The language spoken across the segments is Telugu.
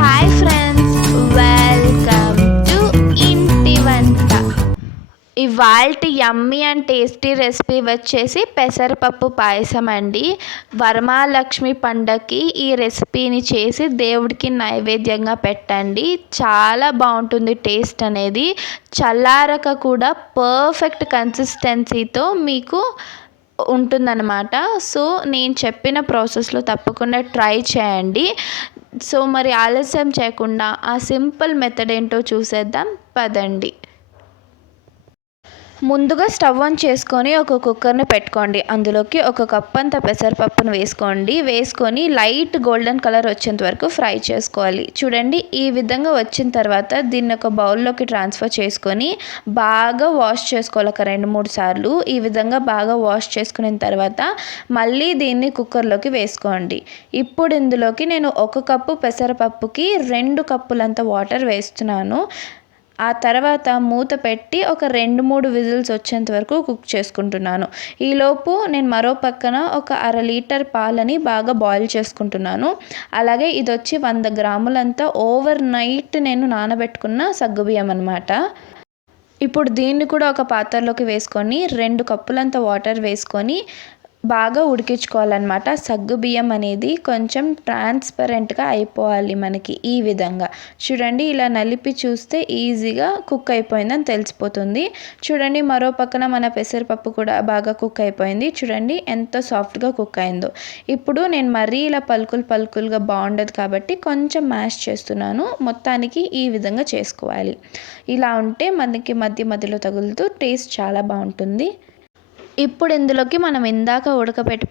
హాయ్ ఫ్రెండ్స్, వెల్కమ్ టు ఇంటి వంట. ఇవాల్టి యమ్మీ అండ్ టేస్టీ రెసిపీ వచ్చేసి పెసరపప్పు పాయసం అండి. వరమహాలక్ష్మి పండగకి ఈ రెసిపీని చేసి దేవుడికి నైవేద్యంగా పెట్టండి. చాలా బాగుంటుంది టేస్ట్ అనేది. చల్లారక కూడా పర్ఫెక్ట్ కన్సిస్టెన్సీతో మీకు ఉంటుందన్నమాట. సో నేను చెప్పిన ప్రాసెస్లో తప్పకుండా ట్రై చేయండి. సో మరి ఆలస్యం చేయకుండా ఆ సింపుల్ మెథడ్ ఏంటో చూసేద్దాం పదండి. ముందుగా స్టవ్ ఆన్ చేసుకొని ఒక కుక్కర్ని పెట్టుకోండి. అందులోకి ఒక కప్ అంత పెసరపప్పును వేసుకొని లైట్ గోల్డెన్ కలర్ వచ్చేంత వరకు ఫ్రై చేసుకోవాలి. చూడండి, ఈ విధంగా వచ్చిన తర్వాత దీన్ని ఒక బౌల్లోకి ట్రాన్స్ఫర్ చేసుకొని బాగా వాష్ చేసుకోవాలి. ఒక 2-3 సార్లు ఈ విధంగా బాగా వాష్ చేసుకున్న తర్వాత మళ్ళీ దీన్ని కుక్కర్లోకి వేసుకోండి. ఇప్పుడు ఇందులోకి నేను 1 కప్పు పెసరపప్పుకి 2 కప్పులంత వాటర్ వేస్తున్నాను. ఆ తర్వాత మూత పెట్టి ఒక 2-3 విజిల్స్ వచ్చేంత వరకు కుక్ చేసుకుంటున్నాను. ఈలోపు నేను మరో పక్కన ఒక 1/2 లీటర్ పాలని బాగా బాయిల్ చేసుకుంటున్నాను. అలాగే ఇది వచ్చి 100 గ్రాములంతా ఓవర్ నైట్ నేను నానబెట్టుకున్న సగ్గుబియ్యం అన్నమాట. ఇప్పుడు దీన్ని కూడా ఒక పాత్రలోకి వేసుకొని 2 కప్పులంత వాటర్ వేసుకొని బాగా ఉడికించుకోవాలన్నమాట. సగ్గుబియ్యం అనేది కొంచెం ట్రాన్స్పరెంట్గా అయిపోవాలి మనకి. ఈ విధంగా చూడండి, ఇలా నలిపి చూస్తే ఈజీగా కుక్ అయిపోయిందని తెలిసిపోతుంది. చూడండి, మరో పక్కన మన పెసరపప్పు కూడా బాగా కుక్ అయిపోయింది. చూడండి ఎంత సాఫ్ట్గా కుక్ అయిందో. ఇప్పుడు నేను మరీ ఇలా పలుకులుగా బాగుండదు కాబట్టి కొంచెం మ్యాష్ చేస్తున్నాను. మొత్తానికి ఈ విధంగా చేసుకోవాలి. ఇలా ఉంటే మనకి మధ్యలో తగులుతూ టేస్ట్ చాలా బాగుంటుంది. ఇప్పుడు ఇందులోకి మనం ఇందాక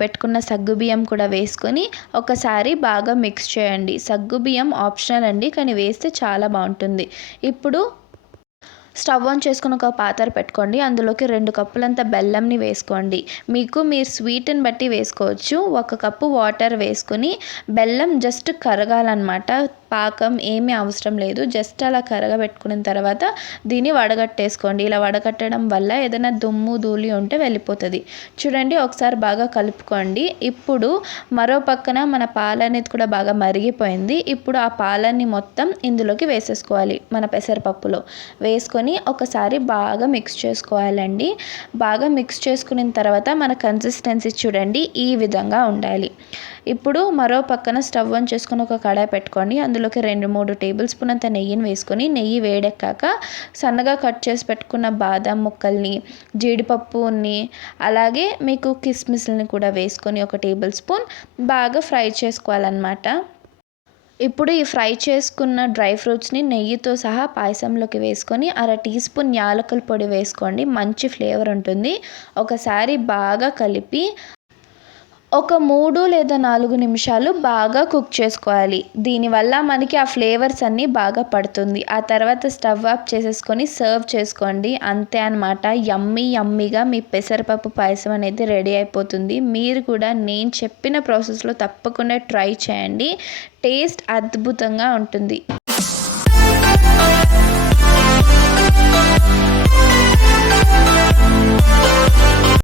పెట్టుకున్న సగ్గుబియ్యం కూడా వేసుకొని ఒకసారి బాగా మిక్స్ చేయండి. సగ్గుబియ్యం ఆప్షనల్ అండి, కానీ వేస్తే చాలా బాగుంటుంది. ఇప్పుడు స్టవ్ ఆన్ చేసుకుని ఒక పాత్ర పెట్టుకోండి. అందులోకి 2 కప్పులంత బెల్లంని వేసుకోండి. మీరు స్వీట్ని బట్టి వేసుకోవచ్చు. 1 కప్పు వాటర్ వేసుకొని బెల్లం జస్ట్ కరగాలన్నమాట. పాకం ఏమీ అవసరం లేదు. జస్ట్ అలా కరగబెట్టుకున్న తర్వాత దీన్ని వడగట్టేసుకోండి. ఇలా వడగట్టడం వల్ల ఏదైనా దుమ్ము ధూళి ఉంటే వెళ్ళిపోతుంది. చూడండి, ఒకసారి బాగా కలుపుకోండి. ఇప్పుడు మరో పక్కన మన పాలు అనేది కూడా బాగా మరిగిపోయింది. ఇప్పుడు ఆ పాలన్నీ మొత్తం ఇందులోకి వేసేసుకోవాలి. మన పెసరపప్పులో వేసుకొని ఒకసారి బాగా మిక్స్ చేసుకోవాలండి. బాగా మిక్స్ చేసుకున్న తర్వాత మన కన్సిస్టెన్సీ చూడండి ఈ విధంగా ఉండాలి. ఇప్పుడు మరో పక్కన స్టవ్ ఆన్ చేసుకొని ఒక కడాయి పెట్టుకోండి. అందులోకి 2-3 టేబుల్ స్పూన్ అంత నెయ్యిని వేసుకొని నెయ్యి వేడెక్కాక సన్నగా కట్ చేసి పెట్టుకున్న బాదం ముక్కల్ని, జీడిపప్పుని, అలాగే మీకు కిస్మిస్ని కూడా వేసుకొని 1 టేబుల్ స్పూన్ బాగా ఫ్రై చేసుకోవాలన్నమాట. ఇప్పుడు ఈ ఫ్రై చేసుకున్న డ్రై ఫ్రూట్స్ని నెయ్యితో సహా పాయసంలోకి వేసుకొని 1/2 టీ స్పూన్ యాలకుల పొడి వేసుకోండి. మంచి ఫ్లేవర్ ఉంటుంది. ఒకసారి బాగా కలిపి ఒక 3 లేదా 4 నిమిషాలు బాగా కుక్ చేసుకోవాలి. దీనివల్ల మనకి ఆ ఫ్లేవర్స్ అన్నీ బాగా పడుతుంది. ఆ తర్వాత స్టవ్ ఆఫ్ చేసేసుకొని సర్వ్ చేసుకోండి. అంతే అన్నమాట. యమ్మీగా మీ పెసరపప్పు పాయసం అనేది రెడీ అయిపోతుంది. మీరు కూడా నేను చెప్పిన ప్రాసెస్లో తప్పకుండా ట్రై చేయండి. టేస్ట్ అద్భుతంగా ఉంటుంది.